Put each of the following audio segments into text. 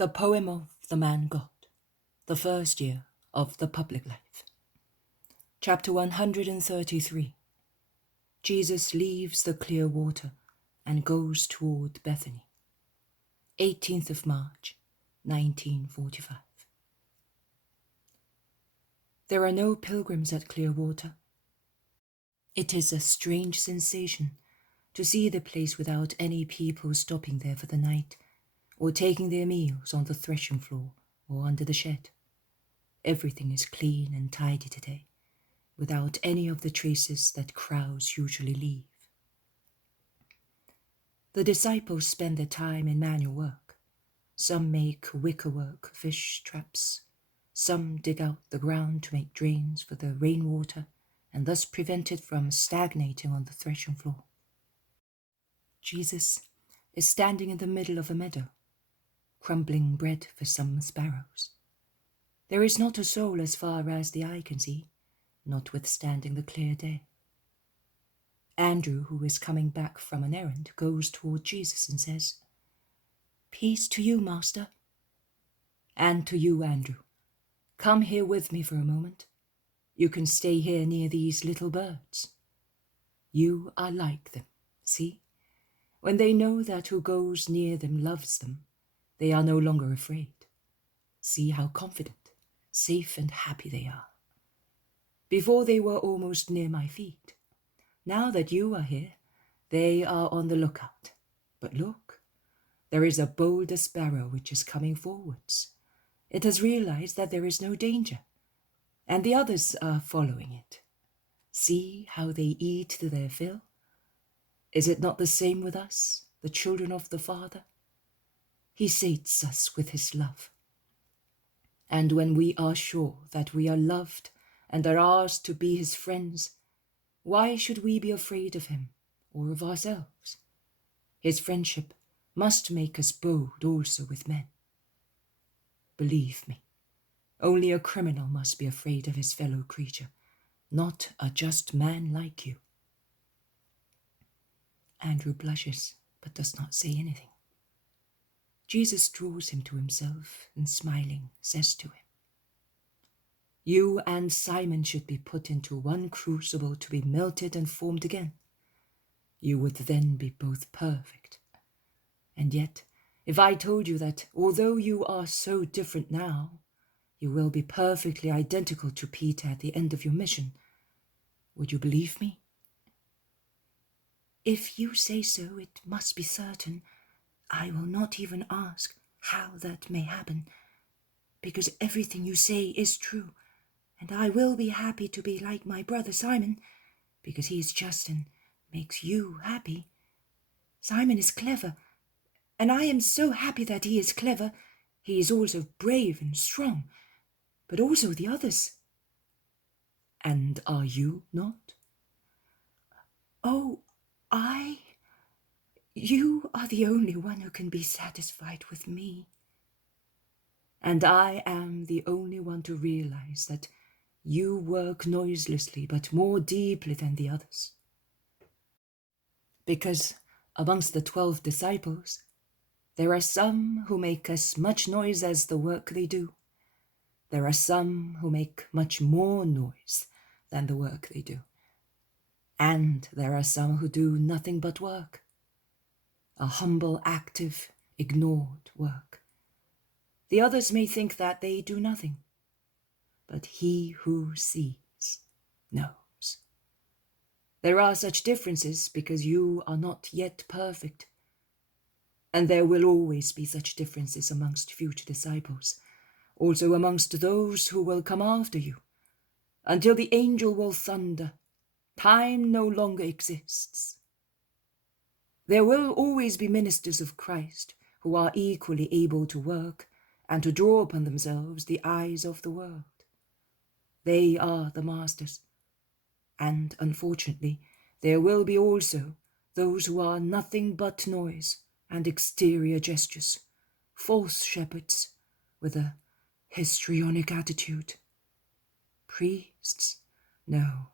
The poem of the man God, the first year of the public life. Chapter 133. Jesus leaves the clear water and goes toward Bethany. 18th of March, 1945. There are no pilgrims at Clearwater. It is a strange sensation to see the place without any people stopping there for the night, or taking their meals on the threshing floor or under the shed. Everything is clean and tidy today, without any of the traces that crowds usually leave. The disciples spend their time in manual work. Some make wickerwork fish traps. Some dig out the ground to make drains for the rainwater and thus prevent it from stagnating on the threshing floor. Jesus is standing in the middle of a meadow, crumbling bread for some sparrows. There is not a soul as far as the eye can see, notwithstanding the clear day. Andrew, who is coming back from an errand, goes toward Jesus and says, "Peace to you, Master." "And to you, Andrew. Come here with me for a moment. You can stay here near these little birds. You are like them, see? When they know that who goes near them loves them, they are no longer afraid. See how confident, safe and happy they are. Before they were almost near my feet. Now that you are here, they are on the lookout. But look, there is a bolder sparrow which is coming forwards. It has realized that there is no danger, and the others are following it. See how they eat to their fill. Is it not the same with us, the children of the Father? He sates us with his love. And when we are sure that we are loved and are asked to be his friends, why should we be afraid of him or of ourselves? His friendship must make us bold also with men. Believe me, only a criminal must be afraid of his fellow creature, not a just man like you. Andrew blushes, but does not say anything. Jesus draws him to himself and, smiling, says to him, "You and Simon should be put into one crucible to be melted and formed again. You would then be both perfect. And yet, if I told you that although you are so different now, you will be perfectly identical to Peter at the end of your mission, would you believe me?" "If you say so, it must be certain. I will not even ask how that may happen, because everything you say is true, and I will be happy to be like my brother Simon, because he is just and makes you happy. Simon is clever, and I am so happy that he is clever. He is also brave and strong, but also the others." "And are you not?" "Oh, you are the only one who can be satisfied with me." "And I am the only one to realize that you work noiselessly but more deeply than the others. Because amongst the 12 disciples, there are some who make as much noise as the work they do. There are some who make much more noise than the work they do. And there are some who do nothing but work. A humble, active, ignored work. The others may think that they do nothing, but he who sees knows. There are such differences because you are not yet perfect, and there will always be such differences amongst future disciples, also amongst those who will come after you, until the angel will thunder, time no longer exists. There will always be ministers of Christ who are equally able to work and to draw upon themselves the eyes of the world. They are the masters, and unfortunately, there will be also those who are nothing but noise and exterior gestures, false shepherds with a histrionic attitude. Priests? No,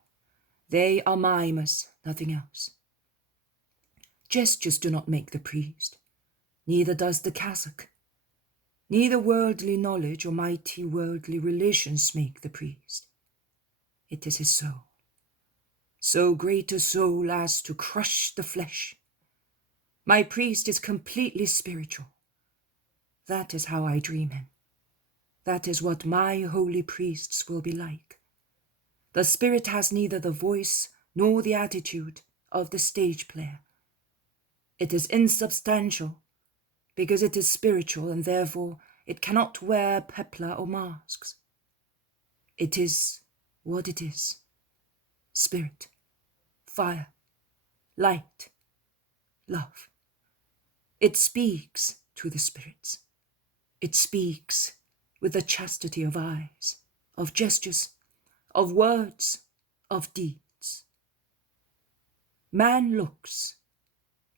they are mimers, nothing else. Gestures do not make the priest, neither does the cassock. Neither worldly knowledge or mighty worldly relations make the priest. It is his soul, so great a soul as to crush the flesh. My priest is completely spiritual. That is how I dream him. That is what my holy priests will be like. The spirit has neither the voice nor the attitude of the stage player. It is insubstantial because it is spiritual, and therefore it cannot wear pepla or masks. It is what it is: spirit, fire, light, love. It speaks to the spirits. It speaks with the chastity of eyes, of gestures, of words, of deeds. Man looks,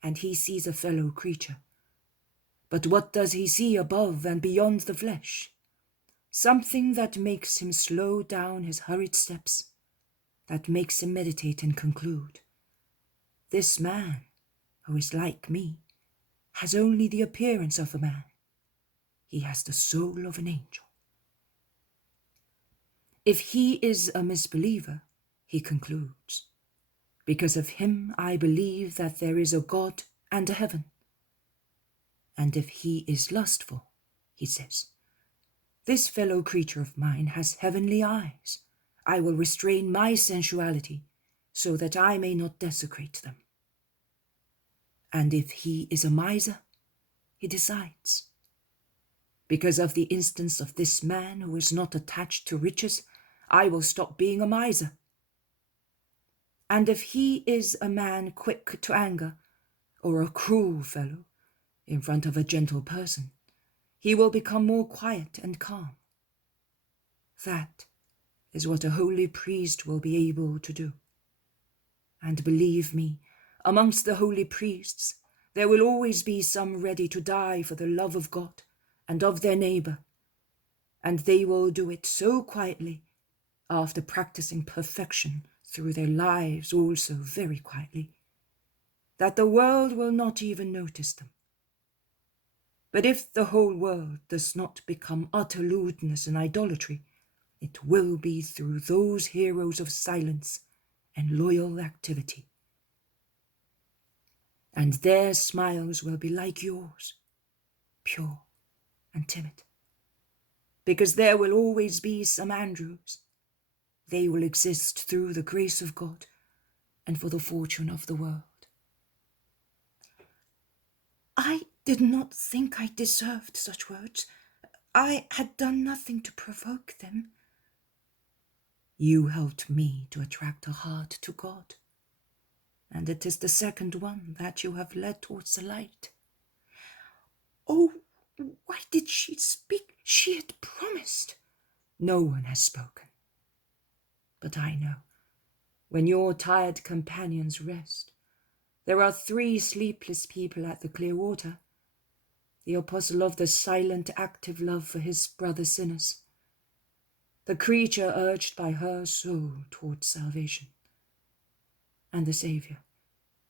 and he sees a fellow creature. But what does he see above and beyond the flesh? Something that makes him slow down his hurried steps, that makes him meditate and conclude. This man, who is like me, has only the appearance of a man. He has the soul of an angel. If he is a misbeliever, he concludes, because of him I believe that there is a God and a heaven. And if he is lustful, he says, this fellow creature of mine has heavenly eyes. I will restrain my sensuality so that I may not desecrate them. And if he is a miser, he decides, because of the instance of this man who is not attached to riches, I will stop being a miser. And if he is a man quick to anger, or a cruel fellow in front of a gentle person, he will become more quiet and calm. That is what a holy priest will be able to do. And believe me, amongst the holy priests, there will always be some ready to die for the love of God and of their neighbor, and they will do it so quietly, after practicing perfection through their lives also very quietly, that the world will not even notice them. But if the whole world does not become utter lewdness and idolatry, it will be through those heroes of silence and loyal activity. And their smiles will be like yours, pure and timid. Because there will always be some Andrews. They will exist through the grace of God and for the fortune of the world. I did not think I deserved such words. I had done nothing to provoke them. You helped me to attract a heart to God, and it is the second one that you have led towards the light. Oh, why did she speak? She had promised. No one has spoken. But I know, when your tired companions rest, there are 3 sleepless people at the clear water, the apostle of the silent, active love for his brother sinners, the creature urged by her soul towards salvation, and the Saviour,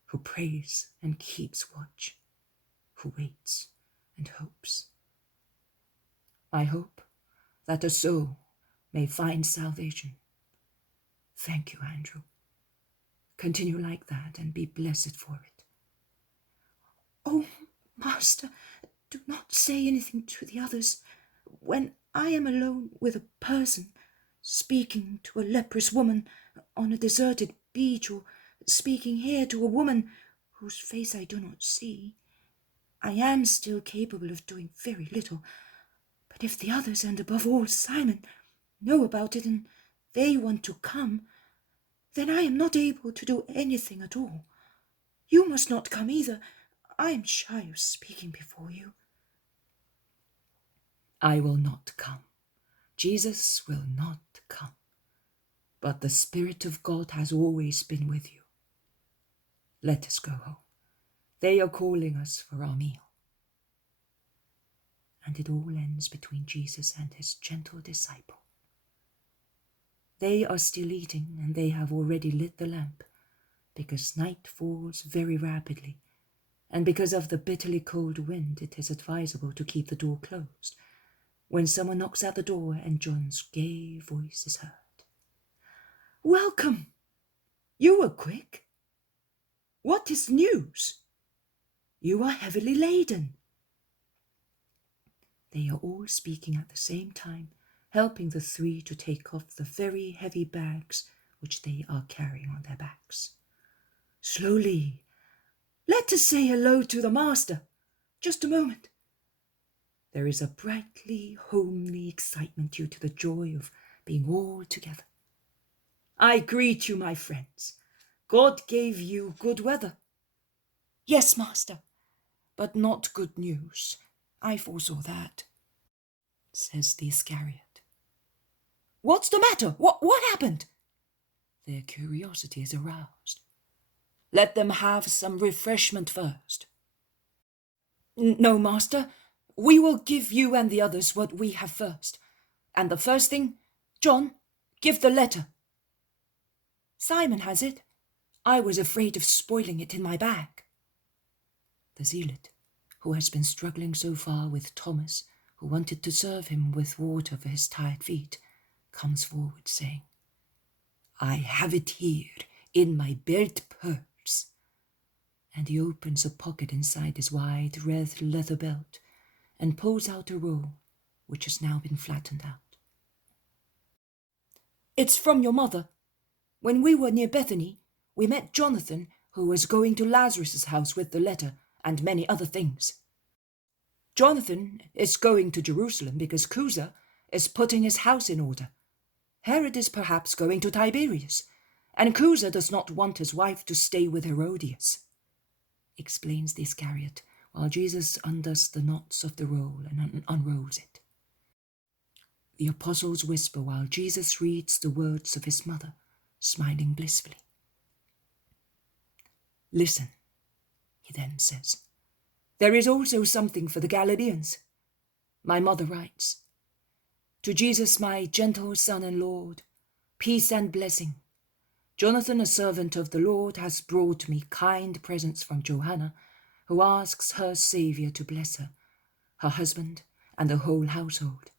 who prays and keeps watch, who waits and hopes. I hope that a soul may find salvation. Thank you, Andrew. Continue like that and be blessed for it. Oh, Master, do not say anything to the others. When I am alone with a person, speaking to a leprous woman on a deserted beach, or speaking here to a woman whose face I do not see, I am still capable of doing very little. But if the others, and above all Simon, know about it and they want to come, then I am not able to do anything at all. You must not come either. I am shy of speaking before you. I will not come. Jesus will not come. But the Spirit of God has always been with you. Let us go home. They are calling us for our meal. And it all ends between Jesus and his gentle disciple. They are still eating, and they have already lit the lamp, because night falls very rapidly, and because of the bitterly cold wind it is advisable to keep the door closed, when someone knocks at the door and John's gay voice is heard. "Welcome! You were quick. What is news? You are heavily laden." They are all speaking at the same time, helping the three to take off the very heavy bags which they are carrying on their backs. "Slowly. Let us say hello to the master. Just a moment." There is a brightly homely excitement due to the joy of being all together. "I greet you, my friends. God gave you good weather." "Yes, master, but not good news. I foresaw that," says the Iscariot. "What's the matter? What happened?" Their curiosity is aroused. "Let them have some refreshment first." "No, master. We will give you and the others what we have first. And the first thing, John, give the letter." "Simon has it. I was afraid of spoiling it in my bag." The zealot, who has been struggling so far with Thomas, who wanted to serve him with water for his tired feet, comes forward saying, "I have it here in my belt purse." And he opens a pocket inside his wide red leather belt and pulls out a roll which has now been flattened out. "It's from your mother. When we were near Bethany, we met Jonathan, who was going to Lazarus's house with the letter and many other things. Jonathan is going to Jerusalem because Cusa is putting his house in order. Herod is perhaps going to Tiberias, and Cusa does not want his wife to stay with Herodias," explains the Iscariot, while Jesus undoes the knots of the roll and unrolls it. The apostles whisper while Jesus reads the words of his mother, smiling blissfully. "Listen," he then says. "There is also something for the Galileans." My mother writes, "To Jesus, my gentle Son and Lord, peace and blessing. Jonathan, a servant of the Lord, has brought me kind presents from Johanna, who asks her Saviour to bless her, her husband, and the whole household.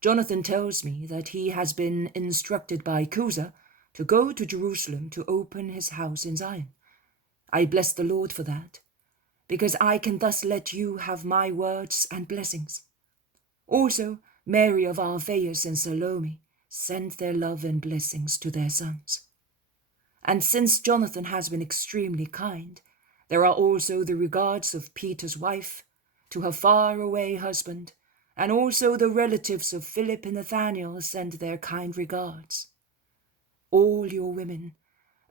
Jonathan tells me that he has been instructed by Cusa to go to Jerusalem to open his house in Zion. I bless the Lord for that, because I can thus let you have my words and blessings. Also, Mary of Alphaeus and Salome send their love and blessings to their sons. And since Jonathan has been extremely kind, there are also the regards of Peter's wife to her far-away husband, and also the relatives of Philip and Nathanael send their kind regards. All your women,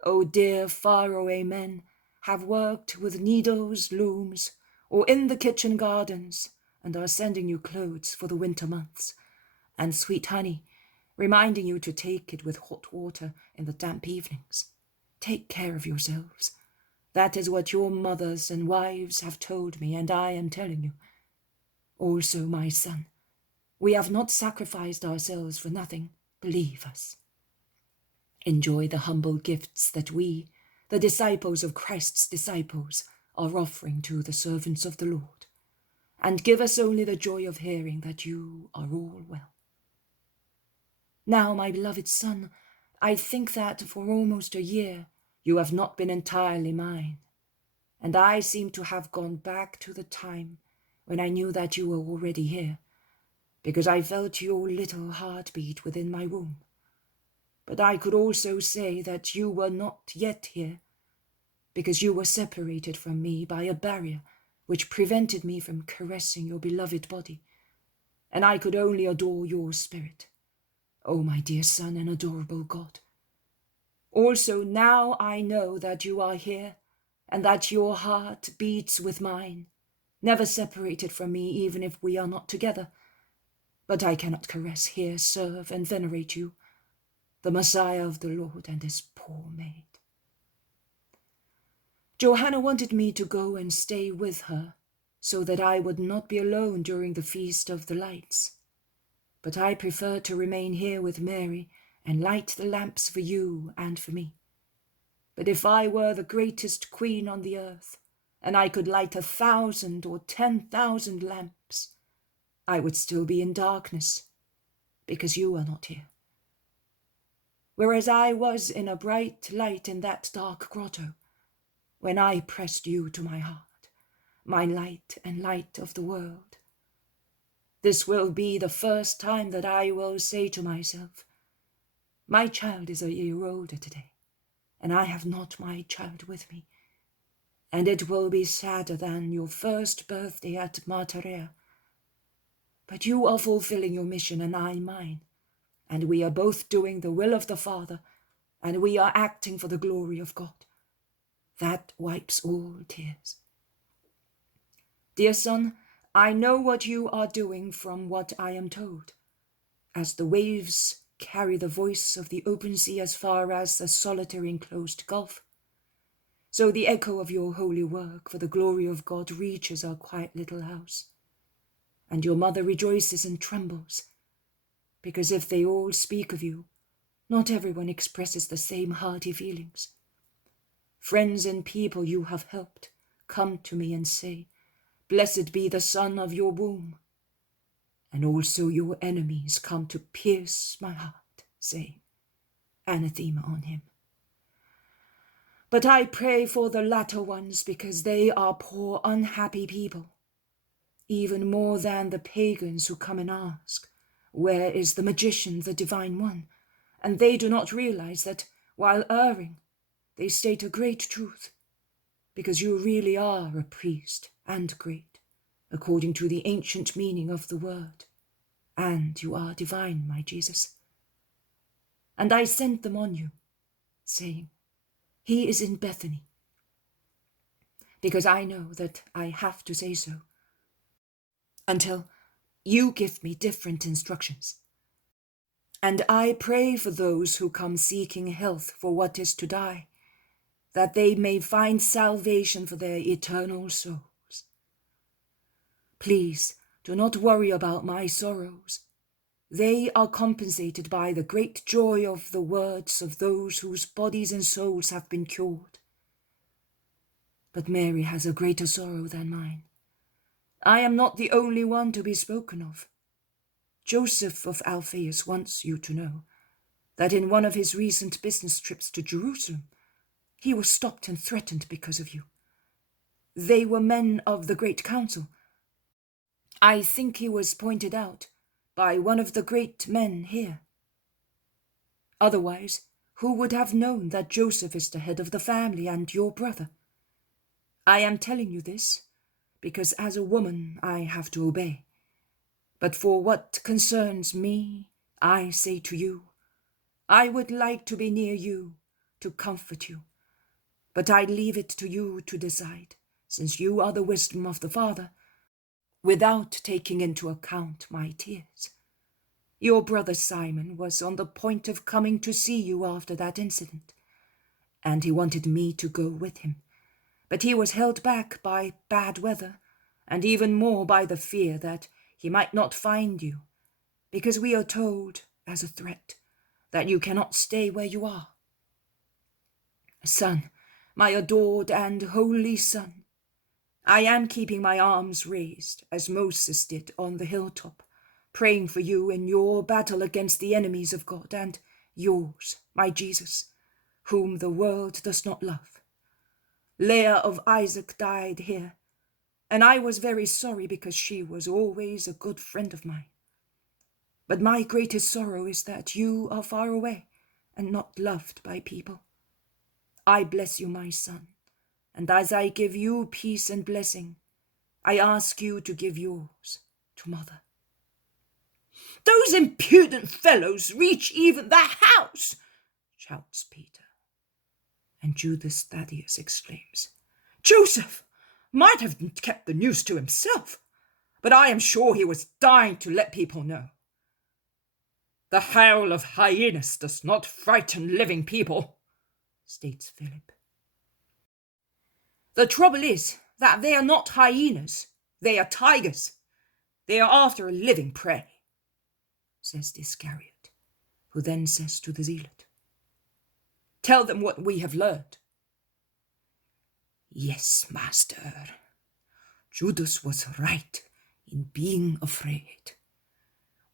O dear far-away men, have worked with needles, looms, or in the kitchen gardens, and are sending you clothes for the winter months, and sweet honey, reminding you to take it with hot water in the damp evenings. Take care of yourselves. That is what your mothers and wives have told me, and I am telling you. Also, my son, we have not sacrificed ourselves for nothing, believe us. Enjoy the humble gifts that we, the disciples of Christ's disciples, are offering to the servants of the Lord, and give us only the joy of hearing that you are all well. Now, my beloved son, I think that for almost a year you have not been entirely mine, and I seem to have gone back to the time when I knew that you were already here, because I felt your little heartbeat within my womb. But I could also say that you were not yet here, because you were separated from me by a barrier which prevented me from caressing your beloved body, and I could only adore your spirit, O my dear son and adorable God. Also now I know that you are here, and that your heart beats with mine, never separated from me even if we are not together. But I cannot caress, hear, serve, and venerate you, the Messiah of the Lord and his poor maid. Johanna wanted me to go and stay with her, so that I would not be alone during the Feast of the Lights. But I prefer to remain here with Mary and light the lamps for you and for me. But if I were the greatest queen on the earth, and I could light 1,000 or 10,000 lamps, I would still be in darkness, because you are not here. Whereas I was in a bright light in that dark grotto, when I pressed you to my heart, my light and light of the world. This will be the first time that I will say to myself, my child is a year older today, and I have not my child with me, and it will be sadder than your first birthday at Martarea. But you are fulfilling your mission and I mine, and we are both doing the will of the Father, and we are acting for the glory of God. That wipes all tears. Dear son, I know what you are doing from what I am told. As the waves carry the voice of the open sea as far as the solitary enclosed gulf, so the echo of your holy work for the glory of God reaches our quiet little house. And your mother rejoices and trembles, because if they all speak of you, not everyone expresses the same hearty feelings. Friends and people you have helped come to me and say, blessed be the son of your womb. And also your enemies come to pierce my heart, saying, anathema on him. But I pray for the latter ones, because they are poor, unhappy people, even more than the pagans who come and ask, where is the magician, the divine one? And they do not realize that, while erring, they state a great truth, because you really are a priest and great, according to the ancient meaning of the word, and you are divine, my Jesus. And I sent them on you, saying, he is in Bethany, because I know that I have to say so, until you give me different instructions. And I pray for those who come seeking health for what is to die, that they may find salvation for their eternal souls. Please do not worry about my sorrows. They are compensated by the great joy of the words of those whose bodies and souls have been cured. But Mary has a greater sorrow than mine. I am not the only one to be spoken of. Joseph of Alphaeus wants you to know that in one of his recent business trips to Jerusalem, he was stopped and threatened because of you. They were men of the great council. I think he was pointed out by one of the great men here. Otherwise, who would have known that Joseph is the head of the family and your brother? I am telling you this because as a woman I have to obey. But for what concerns me, I say to you, I would like to be near you, to comfort you. But I leave it to you to decide, since you are the wisdom of the Father, without taking into account my tears. Your brother Simon was on the point of coming to see you after that incident, and he wanted me to go with him. But he was held back by bad weather, and even more by the fear that he might not find you, because we are told, as a threat, that you cannot stay where you are. Son, my adored and holy son, I am keeping my arms raised, as Moses did on the hilltop, praying for you in your battle against the enemies of God, and yours, my Jesus, whom the world does not love. Leah of Isaac died here, and I was very sorry because she was always a good friend of mine. But my greatest sorrow is that you are far away and not loved by people. I bless you, my son, and as I give you peace and blessing, I ask you to give yours to Mother. Those impudent fellows reach even the house, shouts Peter. And Judas Thaddeus exclaims, Joseph might have kept the news to himself, but I am sure he was dying to let people know. The howl of hyenas does not frighten living people, states Philip. The trouble is that they are not hyenas, they are tigers. They are after a living prey, says the Iscariot, who then says to the zealot, Tell them what we have learned. Yes, master. Judas was right. in being afraid.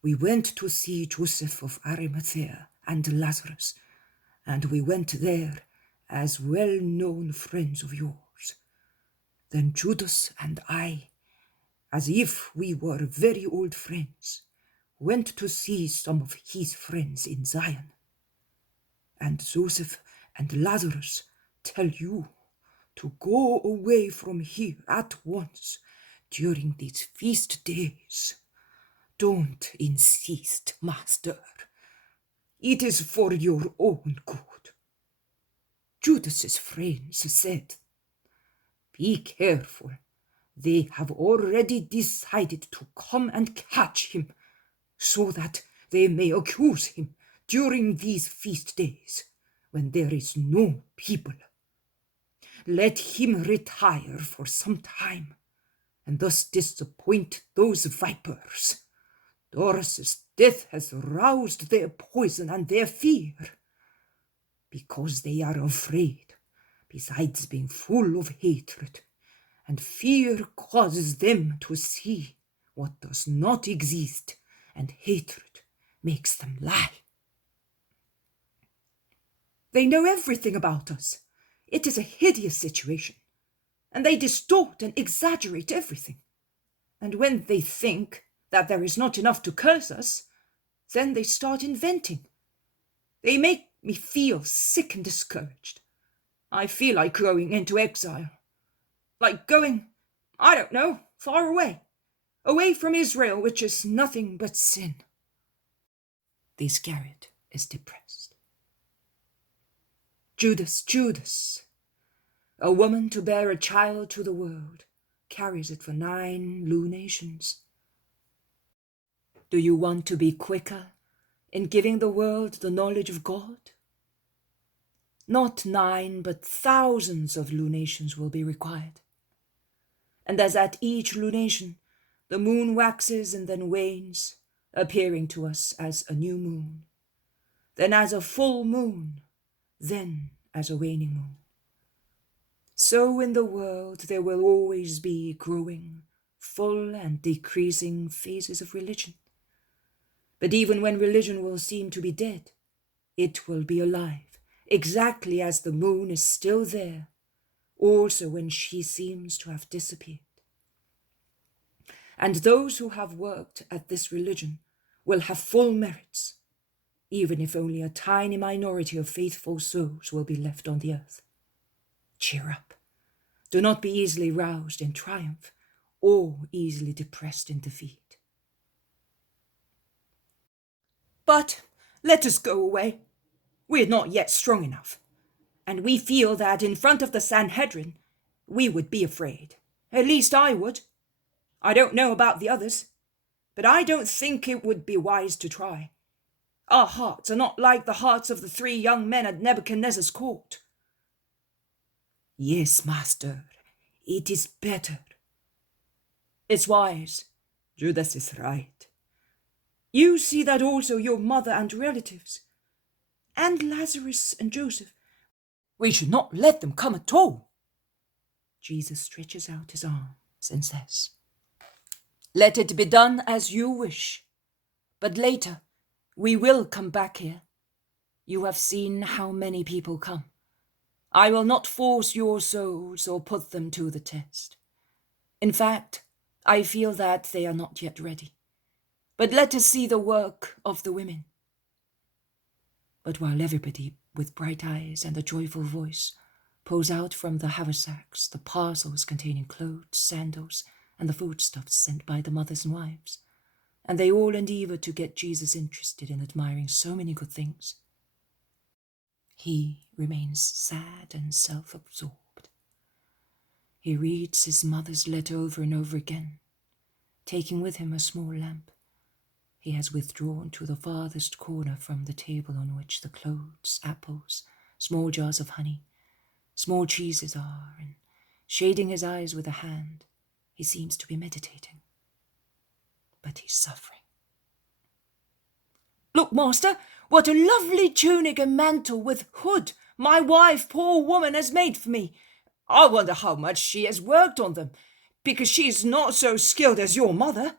We went to see Joseph of Arimathea and Lazarus, and we went there as well-known friends of yours. Then Judas and I, as if we were very old friends, went to see some of his friends in Zion. And Joseph and Lazarus tell you to go away from here at once during these feast days. Don't insist, master. It is for your own good. Judas's friends said, "Be careful. They have already decided to come and catch him, so that they may accuse him during these feast days when there is no people. Let him retire for some time, and thus disappoint those vipers. Doris's death has roused their poison and their fear, because they are afraid, besides being full of hatred, and fear causes them to see what does not exist, and hatred makes them lie. They know everything about us. It is a hideous situation, and they distort and exaggerate everything. And when they think that there is not enough to curse us, then they start inventing. They make me feel sick and discouraged. I feel like going into exile. Like going, I don't know, far away. Away from Israel, which is nothing but sin." The Iscariot is depressed. "Judas, Judas, a woman to bear a child to the world carries it for 9 lunations. Do you want to be quicker in giving the world the knowledge of God? Not 9, but thousands of lunations will be required. And as at each lunation the moon waxes and then wanes, appearing to us as a new moon, then as a full moon, then as a waning moon, so in the world there will always be growing, full and decreasing phases of religion. But even when religion will seem to be dead, it will be alive, exactly as the moon is still there, also when she seems to have disappeared. And those who have worked at this religion will have full merits, even if only a tiny minority of faithful souls will be left on the earth. Cheer up. Do not be easily roused in triumph or easily depressed in defeat." "But let us go away. We are not yet strong enough, and we feel that in front of the Sanhedrin we would be afraid. At least I would. I don't know about the others, but I don't think it would be wise to try. Our hearts are not like the hearts of the 3 young men at Nebuchadnezzar's court." "Yes, master, it is better." "It's wise. Judas is right. You see that also your mother and relatives, and Lazarus and Joseph. We should not let them come at all." Jesus stretches out his arms and says, "Let it be done as you wish, but later we will come back here. You have seen how many people come. I will not force your souls or put them to the test. In fact, I feel that they are not yet ready. But let us see the work of the women." But while everybody with bright eyes and a joyful voice pulls out from the haversacks the parcels containing clothes, sandals, and the foodstuffs sent by the mothers and wives, and they all endeavor to get Jesus interested in admiring so many good things, he remains sad and self-absorbed. He reads his mother's letter over and over again, taking with him a small lamp. He has withdrawn to the farthest corner from the table on which the clothes, apples, small jars of honey, small cheeses are, and shading his eyes with a hand, he seems to be meditating. But he's suffering. "Look, master, what a lovely tunic and mantle with hood my wife, poor woman, has made for me. I wonder how much she has worked on them. because she is not so skilled as your mother,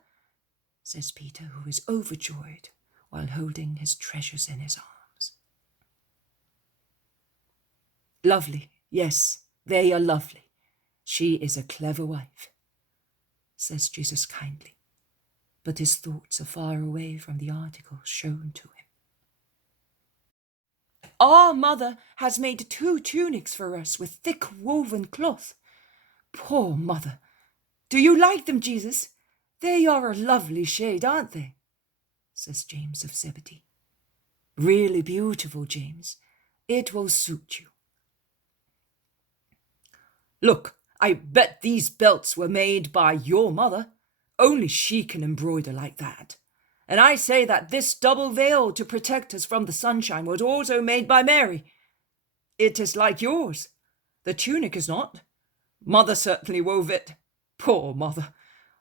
says Peter, who is overjoyed while holding his treasures in his arms. Lovely, yes, they are lovely. She is a clever wife, says Jesus kindly, but his thoughts are far away from the articles shown to him. Our mother has made 2 tunics for us with thick woven cloth. Poor mother! Do you like them, Jesus? They are a lovely shade, aren't they? Says James of Zebedee. Really beautiful, James. It will suit you. Look, I bet these belts were made by your mother. Only she can embroider like that. And I say that this double veil to protect us from the sunshine was also made by Mary. It is like yours. The tunic is not. Mother certainly wove it. Poor mother.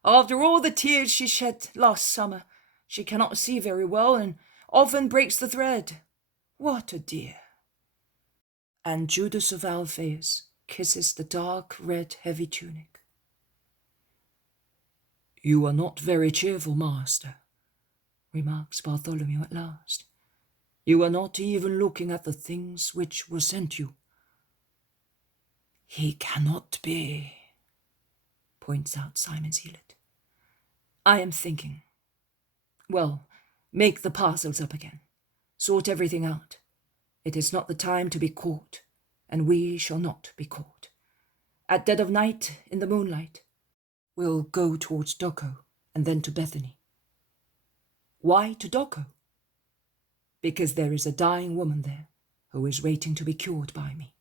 After all the tears she shed last summer, she cannot see very well and often breaks the thread. What a dear. And Judas of Alphaeus kisses the dark red heavy tunic. You are not very cheerful, master, remarks Bartholomew at last. You are not even looking at the things which were sent you. He cannot be, points out Simon Zealot. I am thinking. Well, make the parcels up again. Sort everything out. It is not the time to be caught, and we shall not be caught. At dead of night, in the moonlight, we'll go towards Docco and then to Bethany. Why to Docco? Because there is a dying woman there who is waiting to be cured by me.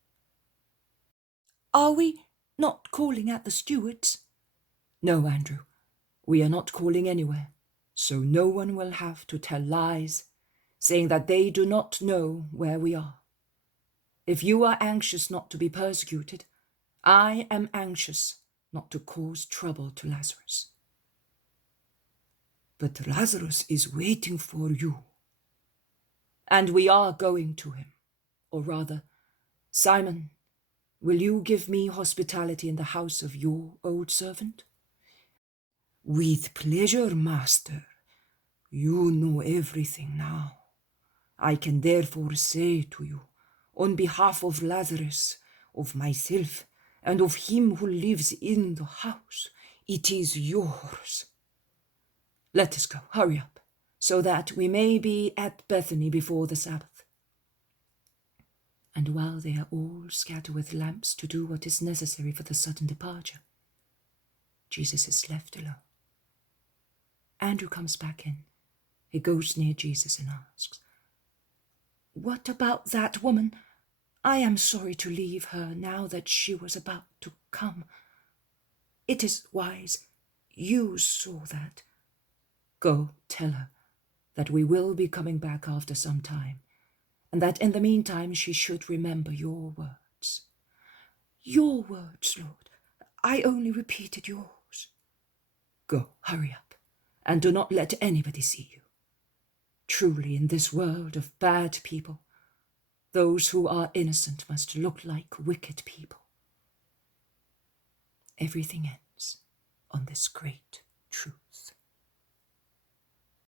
Are we not calling at the steward's? No, Andrew, we are not calling anywhere, so no one will have to tell lies, saying that they do not know where we are. If you are anxious not to be persecuted, I am anxious not to cause trouble to Lazarus. But Lazarus is waiting for you. And we are going to him, or rather, Simon, will you give me hospitality in the house of your old servant? With pleasure, master. You know everything now. I can therefore say to you, on behalf of Lazarus, of myself, and of him who lives in the house, it is yours. Let us go, hurry up, so that we may be at Bethany before the Sabbath. And while they are all scattered with lamps to do what is necessary for the sudden departure, Jesus is left alone. Andrew comes back in. He goes near Jesus and asks, What about that woman? I am sorry to leave her now that she was about to come. It is wise. You saw that. Go, tell her that we will be coming back after some time, and that in the meantime she should remember your words. Your words, Lord. I only repeated yours. Go, hurry up, and do not let anybody see you. Truly, in this world of bad people, those who are innocent must look like wicked people. Everything ends on this great truth.